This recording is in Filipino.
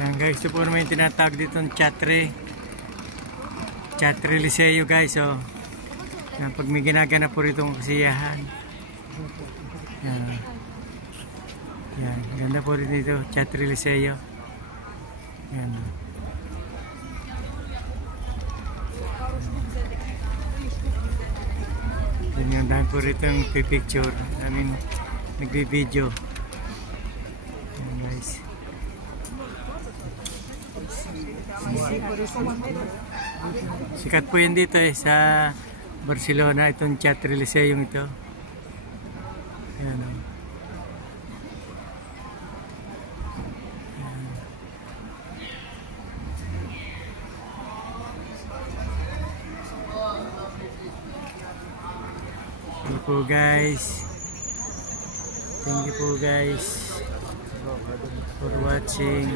Yan guys, ito po naman yung tinatawag dito ng Chatre Liceo guys. So, yan, pag may ginaganap po rito ng kasiyahan. Yan. Yan, ganda po rin dito, Chatre Liceo. Yan. Yan yung dahil po rito yung pipicture. Nagbibideo. Yan guys. Sikat po yun dito sa Barcelona, itong Chatre Liceo ito. Ayan o. Thank you po guys. Thank you po guys for watching.